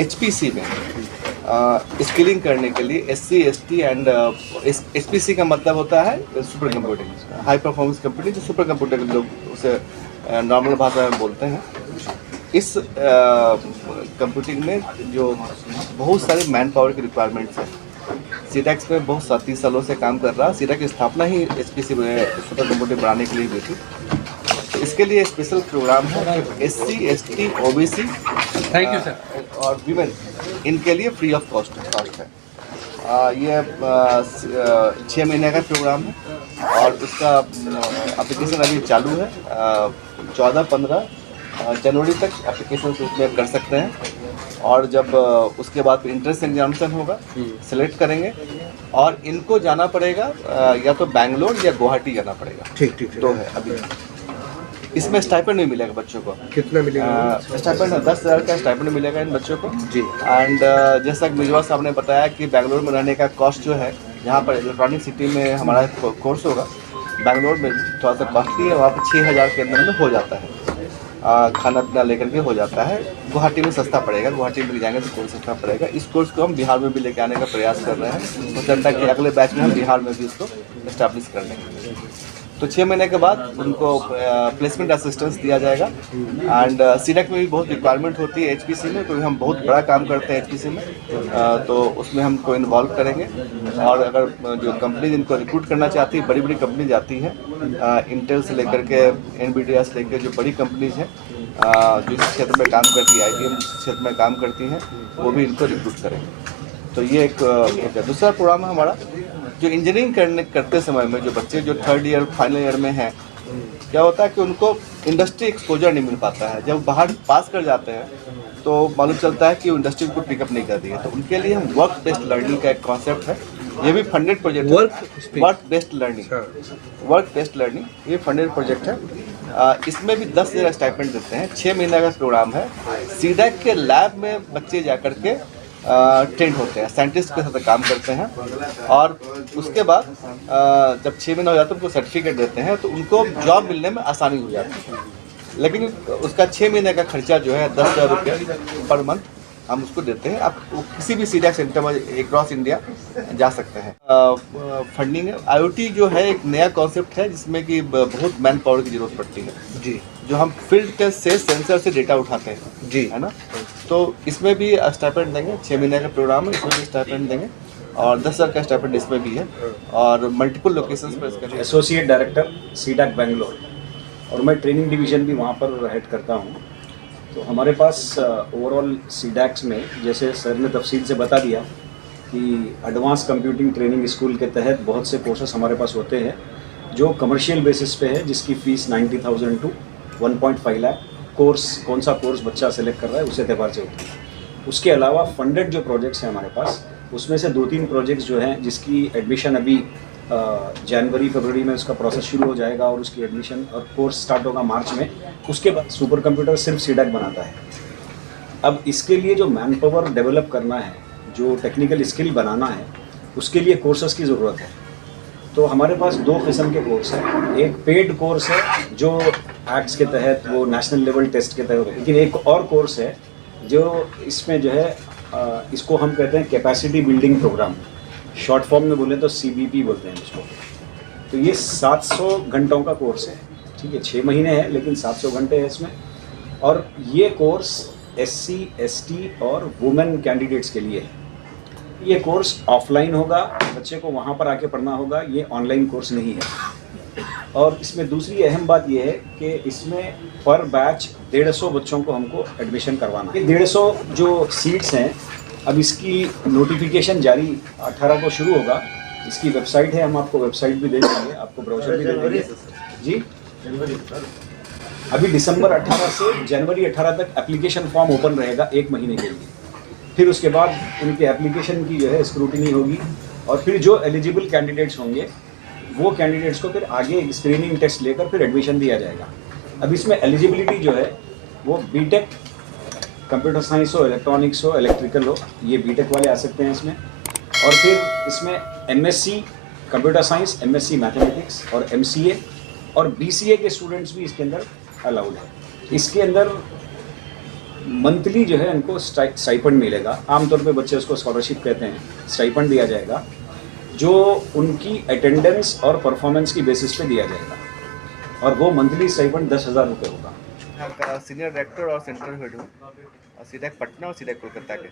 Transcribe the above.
HPC में skilling करने के लिए SC ST एंड HPC का मतलब होता है super computing, high performance computing, जो सुपर कंप्यूटर लोग उसे नॉर्मल भाषा में बोलते हैं। इस कंप्यूटिंग में जो बहुत सारे मैन पावर की रिक्वायरमेंट्स है, सीडैक्स में बहुत 30 सालों से काम कर रहा। सीडैक की स्थापना ही HPC में सुपर कंप्यूटिंग बनाने के लिए हुई थी। तो इसके लिए स्पेशल प्रोग्राम है कि SC ST OBC thank you sir और वीमेन, इनके लिए फ्री ऑफ कॉस्ट है। ये 6 महीने का प्रोग्राम है और उसका एप्लीकेशन अभी चालू है। 14-15 जनवरी तक एप्लीकेशन उसमें कर सकते हैं और जब उसके बाद इंट्रेंस एग्जामिनेशन होगा, सेलेक्ट करेंगे और इनको जाना पड़ेगा या तो बैंगलोर या गुवाहाटी जाना पड़ेगा। ठीक तो है अभी इसमें स्टाइपेंड भी मिलेगा बच्चों को। कितना मिलेगा? स्टाइपेंड 10,000 का स्टाइपेंड मिलेगा इन बच्चों को जी। एंड जैसा कि मिजवा साहब ने बताया कि बैंगलोर में रहने का कॉस्ट जो है, यहाँ पर इलेक्ट्रॉनिक सिटी में हमारा कोर्स होगा, बैंगलोर में थोड़ा सा कॉस्टली है, वहाँ पर 6,000 के अंदर में हो जाता है। खाना पीना लेकर के हो जाता है। गुवाहाटी में सस्ता पड़ेगा, गुवाहाटी में जाएंगे तो कोर्स सस्ता पड़ेगा। इस कोर्स को हम बिहार में भी लेके आने का प्रयास कर रहे हैं, हो सकता है कि अगले बैच में हम बिहार में भी इसको इस्टेब्लिश कर लेंगे। तो 6 महीने के बाद उनको प्लेसमेंट असिस्टेंस दिया जाएगा एंड सीडैक में भी बहुत रिक्वायरमेंट होती है HPC में, क्योंकि हम बहुत बड़ा काम करते हैं HPC में, तो उसमें हमको इन्वॉल्व करेंगे। और अगर जो कंपनी जिनको रिक्रूट करना चाहती है, बड़ी बड़ी कंपनी जाती हैं, इंटेल से लेकर के NVIDIA से लेकर जो बड़ी कंपनीज हैं जो इस क्षेत्र में काम करती है, IBM क्षेत्र में काम करती हैं, वो भी इनको रिक्रूट करेंगे। तो ये एक दूसरा प्रोग्राम है हमारा, जो इंजीनियरिंग करते समय में जो बच्चे जो 3rd ईयर फाइनल ईयर में हैं, क्या होता है कि उनको इंडस्ट्री एक्सपोजर नहीं मिल पाता है। जब बाहर पास कर जाते हैं तो मालूम चलता है कि इंडस्ट्री को पिकअप नहीं कर रही है। तो उनके लिए हम वर्क बेस्ड लर्निंग का एक कॉन्सेप्ट है, ये भी फंडेड प्रोजेक्ट है। वर्क बेस्ड लर्निंग ये फंडेड प्रोजेक्ट है। इसमें भी 10,000 स्टाइपेंड देते हैं। 6 महीने का प्रोग्राम है। सीडैक के लैब में बच्चे जा कर के ट्रेंड होते हैं, साइंटिस्ट के साथ काम करते हैं और उसके बाद जब 6 महीना हो जाता है उनको सर्टिफिकेट देते हैं, तो उनको जॉब मिलने में आसानी हो जाती है। लेकिन उसका 6 महीने का खर्चा जो है 10,000 रुपये पर मंथ हम उसको देते हैं। आप किसी भी सीडैक सेंटर में अक्रॉस इंडिया जा सकते हैं। फंडिंग है। IoT जो है एक नया कॉन्सेप्ट है जिसमें कि बहुत मैन पावर की जरूरत पड़ती है जी, जो हम फील्ड टेस्ट से सेंसर से डेटा उठाते हैं जी, है ना। तो इसमें भी स्टाइपेंड देंगे। 6 महीने का प्रोग्राम है, इसमें भी स्टाइपेंड देंगे और 10,000 का स्टाइपेंड इसमें भी है और मल्टीपल लोकेशंस पर इसका एसोसिएट डायरेक्टर सीडैक बेंगलोर, और मैं ट्रेनिंग डिवीज़न भी वहाँ पर हेड करता हूँ। तो हमारे पास ओवरऑल सीडैक्स में, जैसे सर ने तफसील से बता दिया कि एडवांस कंप्यूटिंग ट्रेनिंग स्कूल के तहत बहुत से कोर्सेस हमारे पास होते हैं जो कमर्शियल बेसिस पे है, जिसकी फ़ीस 90,000 टू 1.5 लाख। कोर्स कौन सा कोर्स बच्चा सेलेक्ट कर रहा है उस एतबार से होती है। उसके अलावा फंडेड जो प्रोजेक्ट्स हैं हमारे पास, उसमें से 2-3 प्रोजेक्ट्स जो हैं जिसकी एडमिशन अभी जनवरी फरवरी में उसका प्रोसेस शुरू हो जाएगा और उसकी एडमिशन और कोर्स स्टार्ट होगा मार्च में। उसके बाद सुपर कंप्यूटर सिर्फ सीडैक बनाता है। अब इसके लिए जो मैन पावर डेवलप करना है, जो टेक्निकल स्किल बनाना है, उसके लिए कोर्सेज की ज़रूरत है। तो हमारे पास 2 किस्म के कोर्स हैं। एक पेड कोर्स है जो एक्ट्स के तहत वो नेशनल लेवल टेस्ट के तहत, लेकिन एक और कोर्स है जो इसमें जो है इसको हम कहते हैं capacity building programme, short form में बोले तो CBP बोलते हैं उसको। तो ये 700 घंटों का कोर्स है, ठीक है, 6 महीने है लेकिन 700 घंटे हैं इसमें। और ये कोर्स SC ST और वुमेन कैंडिडेट्स के लिए है। ये कोर्स ऑफलाइन होगा, बच्चे को वहाँ पर आके पढ़ना होगा, ये ऑनलाइन कोर्स नहीं है। और इसमें दूसरी अहम बात ये है कि इसमें पर बैच 150 बच्चों को हमको एडमिशन करवाना है। 150 जो सीट्स हैं, अब इसकी नोटिफिकेशन जारी 18 को शुरू होगा। इसकी वेबसाइट है, हम आपको वेबसाइट भी दे देंगे, आपको ब्राउचर भी दे देंगे जी। अभी दिसंबर 18 से जनवरी 18 तक एप्लीकेशन फॉर्म ओपन रहेगा 1 महीने के लिए। फिर उसके बाद उनके एप्लीकेशन की जो है स्क्रूटिनी होगी और फिर जो एलिजिबल कैंडिडेट्स होंगे वो कैंडिडेट्स को फिर आगे स्क्रीनिंग टेस्ट लेकर फिर एडमिशन दिया जाएगा। अब इसमें एलिजिबिलिटी जो है वो बीटेक, कंप्यूटर साइंस हो, इलेक्ट्रॉनिक्स हो, इलेक्ट्रिकल हो, ये बीटेक वाले आ सकते हैं इसमें। और फिर इसमें MSc computer science, MSc mathematics और MCA और BCA के स्टूडेंट्स भी इसके अंदर अलाउड है। इसके अंदर मंथली जो है इनको स्टाइपेंड मिलेगा। आमतौर पे बच्चे उसको स्कॉलरशिप कहते हैं। स्टाइपेंड दिया जाएगा जो उनकी अटेंडेंस और परफॉर्मेंस की बेसिस पे दिया जाएगा, और वो मंथली स्टाइपेंड 10,000 रुपये होगा। यहाँ का सीनियर डायरेक्टर और सेंट्रल हेड हूँ, सीडैक पटना और सीडैक कोलकाता के।